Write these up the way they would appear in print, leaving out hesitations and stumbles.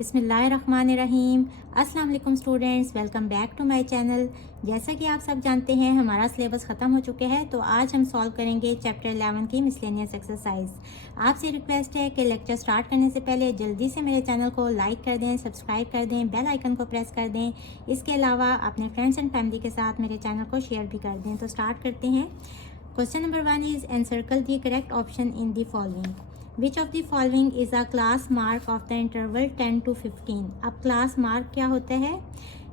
बिस्मिल्लाहिर्रहमानिर्रहीम। अस्सलाम वालेकुम students, welcome back to my channel. जैसा कि आप सब जानते हैं हमारा सिलेबस ख़त्म हो चुके हैं, तो आज हम सॉल्व करेंगे चैप्टर 11 की मिसलेनियस एक्सरसाइज। आपसे रिक्वेस्ट है कि लेक्चर स्टार्ट करने से पहले जल्दी से मेरे चैनल को लाइक कर दें, सब्सक्राइब कर दें, बेल आइकन को प्रेस कर दें। इसके अलावा अपने फ्रेंड्स एंड फैमिली के साथ मेरे चैनल को शेयर भी कर दें। तो स्टार्ट करते हैं। Question number 1 is encircle the correct option in the following. Which of the following is a class mark of the interval 10 to 15। अब क्लास मार्क क्या होता है?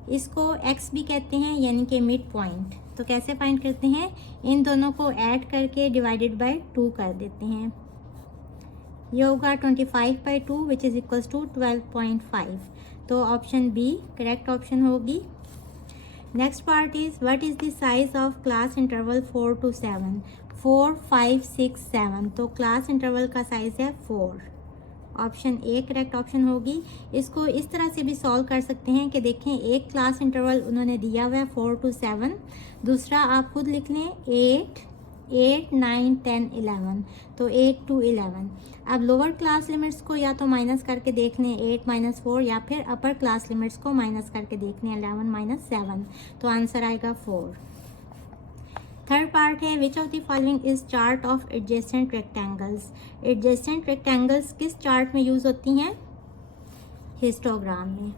इसको x भी कहते हैं, यानी कि मिड पॉइंट। तो कैसे फाइंड करते हैं? इन दोनों को ऐड करके डिवाइडेड बाय 2 कर देते हैं। ये होगा 25/2 विच इज़ इक्वल्स टू 12.5। तो ऑप्शन बी करेक्ट ऑप्शन होगी। Next part is what is the size of class interval 4 to 7। 4, 5, 6, 7। तो क्लास इंटरवल का साइज है 4। ऑप्शन ए करेक्ट ऑप्शन होगी। इसको इस तरह से भी सॉल्व कर सकते हैं कि देखें, एक क्लास इंटरवल उन्होंने दिया हुआ है 4 to 7, दूसरा आप खुद लिख लें 8, 9, 10, 11। तो 8 to 11। अब लोअर क्लास लिमिट्स को या तो माइनस करके देख लें 8 - 4, या फिर अपर क्लास लिमिट्स को माइनस करके देख लें 11 - 7। तो आंसर आएगा 4। थर्ड पार्ट है विच of the following is chart of adjacent rectangles. Adjacent rectangles किस चार्ट में यूज होती हैं? हिस्टोग्राम में।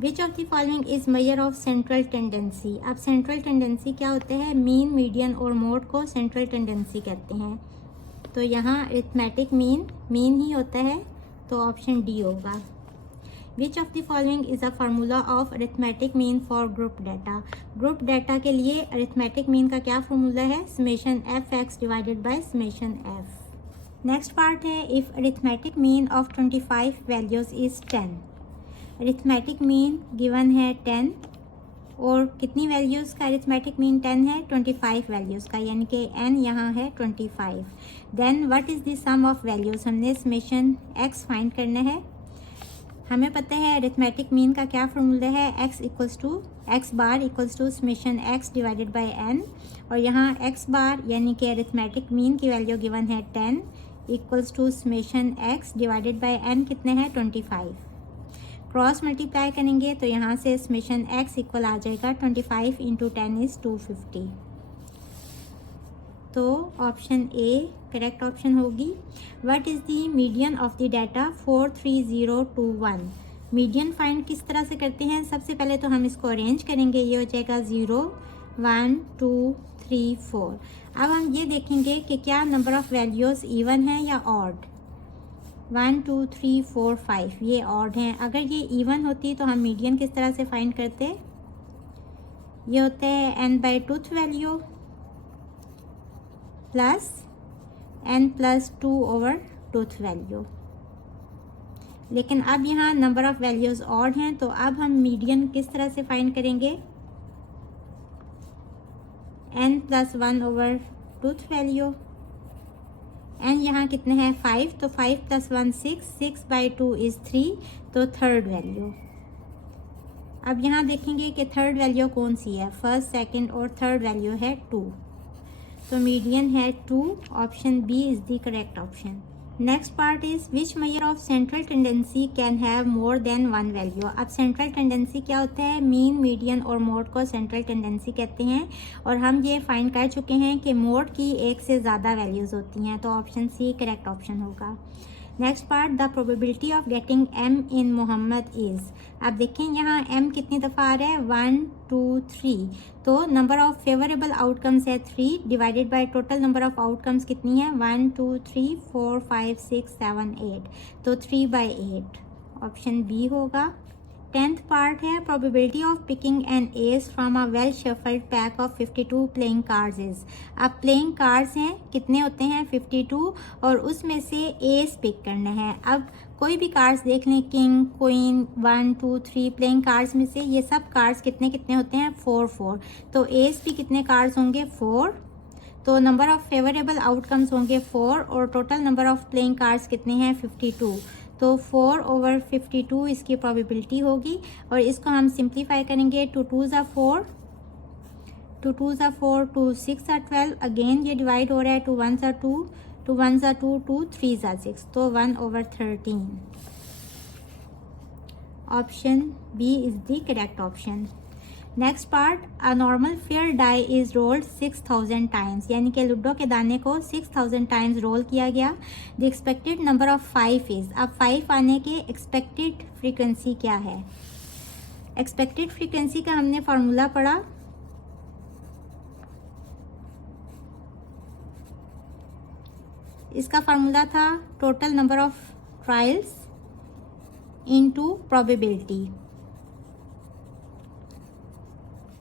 विच of the following is major of central tendency. अब सेंट्रल टेंडेंसी क्या होता है? मीन, मीडियन और मोड को सेंट्रल टेंडेंसी कहते हैं। तो यहाँ अरिथमेटिक मीन ही होता है, तो ऑप्शन डी होगा। Which of the following is a formula of arithmetic mean for group data. Group data के लिए अरिथमेटिक मीन का क्या फार्मूला है? Summation f(x) divided by summation f। Next part है if arithmetic mean of 25 values is 10। Arithmetic mean given है 10, और कितनी values का अरिथमेटिक मीन 10 है? 25 वैल्यूज़ का, यानी कि n यहाँ है 25। Then what is the sum of values. हमने समेशन x फाइंड करना है। हमें पता है अरिथमेटिक मीन का क्या फार्मूला है? x bar equals to summation x divided by n, और यहाँ x बार यानी कि अरिथमेटिक मीन की वैल्यू गिवन है 10 equals to summation x divided by n कितने हैं? 25। क्रॉस मल्टीप्लाई करेंगे तो यहाँ से समेशन x इक्वल आ जाएगा 25 × 10 इज़ 250। तो ऑप्शन ए करेक्ट ऑप्शन होगी। What is the median of the data 43021। Median find किस तरह से करते हैं? सबसे पहले तो हम इसको अरेंज करेंगे। ये हो जाएगा 0, 1, 2, 3, 4। अब हम ये देखेंगे कि क्या नंबर ऑफ़ वैल्यूज़ इवन है या ऑड। 1, 2, 3, 4, 5 ये ऑड हैं। अगर ये इवन होती तो हम मीडियन किस तरह से फाइंड करते? ये होता है n/2th value plus n+2 over 2th value. लेकिन अब यहाँ नंबर ऑफ़ वैल्यूज़ ऑड हैं, तो अब हम मीडियन किस तरह से फाइंड करेंगे? n+1 over 2th value. n यहाँ कितने हैं? 5, तो 5 + 1 6, 6/2 इज़ 3, तो थर्ड वैल्यू। अब यहाँ देखेंगे कि थर्ड वैल्यू कौन सी है? फर्स्ट, सेकंड और थर्ड वैल्यू है 2, तो मीडियन है 2। Option B is the correct option. Next part is which measure of central tendency can have more than 1 value. अब सेंट्रल टेंडेंसी क्या होता है? मीन, मीडियन और मोड को सेंट्रल टेंडेंसी कहते हैं, और हम ये फाइंड कर चुके हैं कि मोड की एक से ज़्यादा वैल्यूज़ होती हैं। तो ऑप्शन सी करेक्ट ऑप्शन होगा। Next part the probability of getting m in Mohammed is. अब देखें यहाँ m कितनी दफ़ा आ रहा है? 1, 2, 3। तो नंबर ऑफ़ फेवरेबल आउटकम्स है 3 divided by total number of outcomes कितनी है? 1, 2, 3, 4, 5, 6, 7, 8। तो 3/8 ऑप्शन बी होगा। 10th पार्ट है probability of picking an ace from a well shuffled pack of 52 playing cards is. अब प्लेइंग कार्ड्स हैं, कितने होते हैं? 52, और उसमें से एस पिक करना है। अब कोई भी कार्ड्स देख लें, किंग, क्वीन, 1, 2, 3 प्लेइंग कार्ड्स में से ये सब कार्ड्स कितने कितने होते हैं? 4, 4। तो एस भी कितने कार्ड्स होंगे? 4। तो नंबर ऑफ़ फेवरेबल आउटकम्स होंगे 4, और total number of playing cards कितने हैं? 52। तो 4/52 इसकी प्रोबेबिलिटी होगी, और इसको हम सिंप्लीफाई करेंगे। 2 2s are 4, 2 2s are 4, 2 6 are 12। Again ये डिवाइड हो रहा है। 2 1s are 2, 2 1s are 2, 2 3s are 6। तो 1/13। Option B is the correct option. Next part, a normal fair die is rolled 6000 times, यानी कि लूडो के दाने को 6000 टाइम्स रोल किया गया। The expected number of 5 is, अब 5 आने की एक्सपेक्टेड फ्रीक्वेंसी क्या है? एक्सपेक्टेड फ्रीक्वेंसी का हमने फार्मूला पढ़ा, इसका फार्मूला था total number of trials into probability.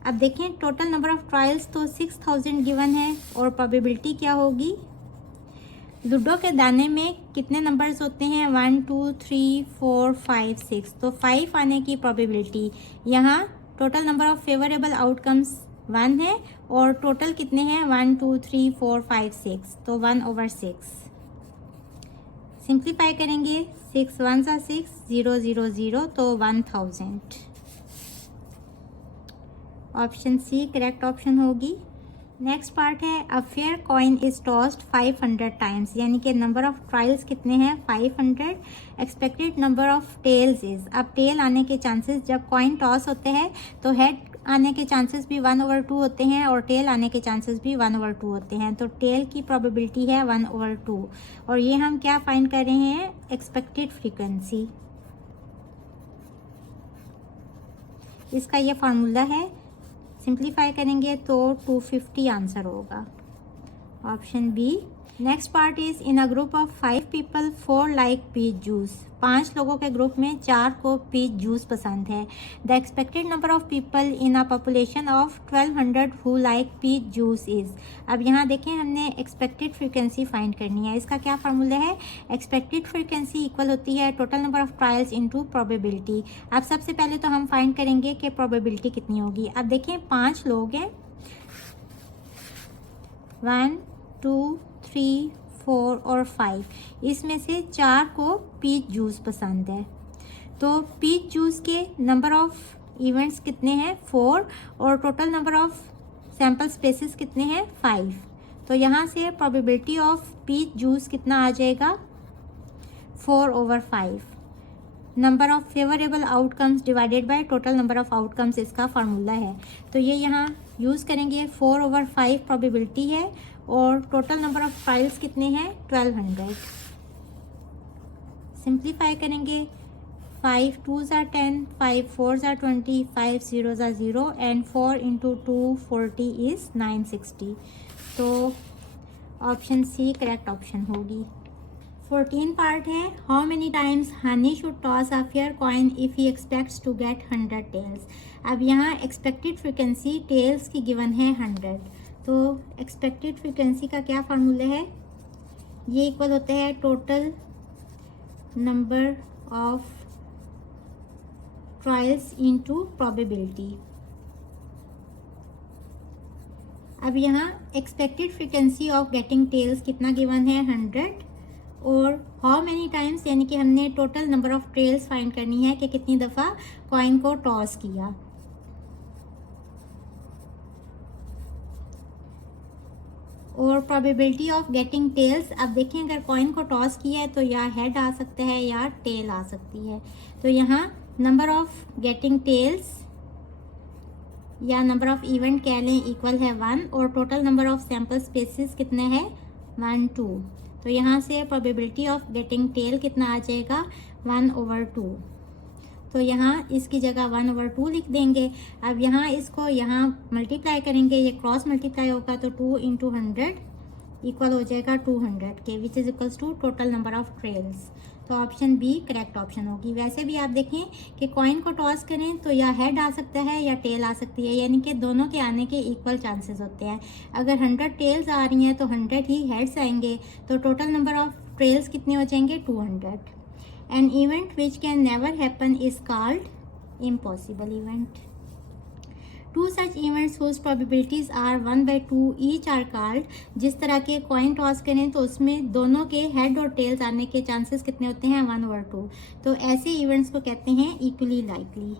अब देखें टोटल नंबर ऑफ ट्रायल्स तो 6000 गिवन है और प्रोबेबिलिटी क्या होगी? लूडो के दाने में कितने नंबर्स होते हैं? 1 2 3 4 5 6, तो 5 आने की प्रोबेबिलिटी, यहाँ total number of favourable outcomes 1 है और टोटल कितने हैं? 1 2 3 4 5 6, तो 1/6। सिंप्लीफाई करेंगे, 6 1 6, 0 0 0, तो 1000। ऑप्शन सी करेक्ट ऑप्शन होगी। नेक्स्ट पार्ट है, a fair coin is tossed 500 times, यानी कि नंबर ऑफ ट्रायल्स कितने हैं? 500। Expected number of tails is, अब टेल आने के चांसेस, जब कॉइन टॉस होते हैं तो हेड आने के चांसेस भी 1/2 होते हैं और टेल आने के चांसेस भी 1/2 होते हैं, तो टेल की प्रोबेबिलिटी है 1/2। और ये हम क्या फाइंड कर रहे हैं? Expected frequency. इसका ये फार्मूला है, सिंप्लीफाई करेंगे तो 250 आंसर होगा, option B. Next part is, in a group of 5 people 4 like peach juice, 5 लोगों के ग्रुप में 4 को पीच जूस पसंद है। The expected number of people in a population of 1200 who like peach juice is, अब यहाँ देखें हमने एक्सपेक्टेड फ्रीक्वेंसी फाइंड करनी है, इसका क्या फार्मूला है? एक्सपेक्टेड फ्रीक्वेंसी इक्वल होती है total number of trials into probability. अब सबसे पहले तो हम फाइंड करेंगे कि प्रोबेबिलिटी कितनी होगी। अब देखें 5 लोग हैं, 1 2 3 4 और 5, इसमें से 4 को पीच जूस पसंद है, तो पीच जूस के नंबर ऑफ इवेंट्स कितने हैं? 4, और total number of sample spaces कितने हैं? 5, तो यहाँ से प्रोबेबिलिटी ऑफ पीच जूस कितना आ जाएगा? 4/5। Number of favourable outcomes divided by total number of outcomes, इसका फार्मूला है, तो ये यहाँ यूज़ करेंगे। 4/5 प्रोबेबिलिटी है और टोटल नंबर ऑफ ट्रायल्स कितने हैं? 1200। सिंप्लीफाई करेंगे, 5 2s are 10, 5 4s are 20, 5 0s are 0 and 4 × 2 40 is 960, तो ऑप्शन सी करेक्ट ऑप्शन होगी। 14 पार्ट है, how many times Honey should toss a fair coin if he expects to get 100 tails. अब यहाँ expected frequency tails की given है 100, तो expected frequency का क्या फार्मूला है? ये इक्वल होता है total number of trials into probability. अब यहाँ expected frequency of getting tails कितना गिवन है? 100, और हाउ मेनी टाइम्स यानी कि हमने total number of tails find करनी है कि कितनी दफ़ा कॉइन को टॉस किया। और प्रोबेबिलिटी ऑफ गेटिंग टेल्स, अब देखें अगर कॉइन को टॉस किया है तो या हेड आ सकता है या टेल आ सकती है, तो यहाँ नंबर ऑफ गेटिंग टेल्स या नंबर ऑफ इवेंट कह लें इक्वल है 1, और total number of sample spaces कितने हैं? 1 2, तो यहाँ से प्रोबेबिलिटी ऑफ गेटिंग टेल कितना आ जाएगा? 1/2, तो यहाँ इसकी जगह 1/2 लिख देंगे। अब यहाँ इसको यहाँ मल्टीप्लाई करेंगे, ये क्रॉस मल्टीप्लाई होगा तो 2 × 100 इक्वल हो जाएगा 200 के, which is equals to total number of trials, तो ऑप्शन बी करेक्ट ऑप्शन होगी। वैसे भी आप देखें कि कॉइन को टॉस करें तो या हेड आ सकता है या टेल आ सकती है, यानी कि दोनों के आने के इक्वल चांसेस होते हैं। अगर 100 टेल्स आ रही हैं तो 100 ही हेड्स आएंगे, तो टोटल नंबर ऑफ ट्रेल्स कितने हो जाएंगे? 200। An event which can never happen is called impossible event. Two such events whose probabilities are 1/2 each are called, जिस तरह के कॉइन टॉस करें तो उसमें दोनों के हेड और टेल्स आने के चांसेस कितने होते हैं? 1/2, तो ऐसे इवेंट्स को कहते हैं equally likely.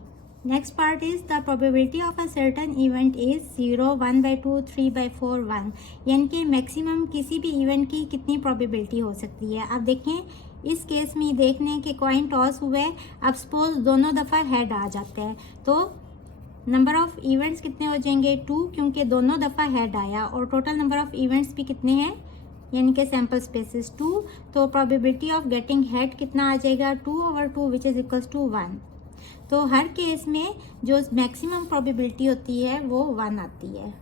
Next part is the probability of a certain event is 0, 1/2, 3/4, 1, यानी कि मैक्सिमम किसी भी इवेंट की कितनी प्रोबेबिलिटी हो सकती है। अब देखें इस केस में देखने के कॉइन टॉस हुए, अब सपोज दोनों दफ़ा हेड आ जाते हैं तो नंबर ऑफ इवेंट्स कितने हो जाएंगे 2, क्योंकि दोनों दफ़ा हेड आया, और टोटल नंबर ऑफ इवेंट्स भी कितने हैं यानी कि सैम्पल स्पेसेस 2, तो प्रोबेबिलिटी ऑफ गेटिंग हेड कितना आ जाएगा 2/2 विच इज़ इक्वल्स टू 1। तो हर केस में जो मैक्सिमम प्रोबेबिलिटी होती है वो 1 आती है।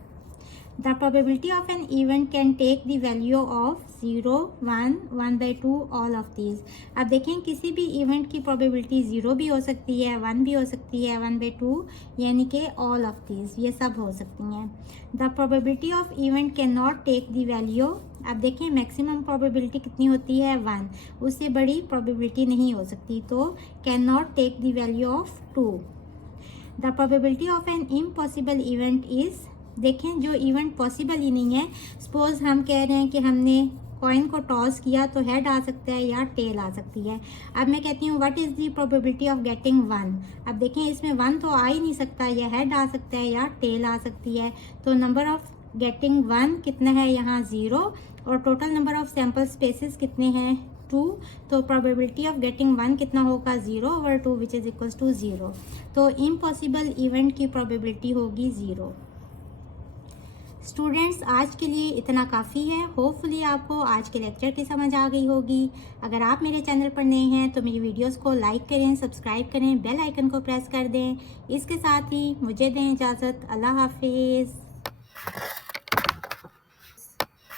The probability of an event can take the value of 0, 1, 1/2 all of these। अब देखें किसी भी इवेंट की प्रोबेबिलिटी 0 भी हो सकती है, 1 भी हो सकती है, 1/2 यानी कि all of these ये सब हो सकती हैं। The probability of event cannot take the value, अब देखें मैक्सिमम प्रोबेबिलिटी कितनी होती है 1, उससे बड़ी प्रोबेबिलिटी नहीं हो सकती, तो cannot take the value of 2। The probability of an impossible event is, देखें जो इवेंट पॉसिबल ही नहीं है, सपोज हम कह रहे हैं कि हमने कॉइन को टॉस किया तो हेड आ सकता है या टेल आ सकती है। अब मैं कहती हूँ what is the probability of getting 1, अब देखें इसमें 1 तो आ ही नहीं सकता, या हेड आ सकता है या टेल आ सकती है, तो नंबर ऑफ गेटिंग 1 कितना है यहाँ 0, और total number of sample spaces कितने हैं 2, तो प्रोबेबिलिटी ऑफ गेटिंग 1 कितना होगा 0/2 विच इज़ इक्वल्स टू 0। तो इम्पॉसिबल इवेंट की प्रोबेबिलिटी होगी 0। स्टूडेंट्स आज के लिए इतना काफ़ी है। होपफुली आपको आज के लेक्चर की समझ आ गई होगी। अगर आप मेरे चैनल पर नए हैं तो मेरी वीडियोस को लाइक करें, सब्सक्राइब करें, बेल आइकन को प्रेस कर दें। इसके साथ ही मुझे दें इजाज़त। अल्लाह हाफिज़।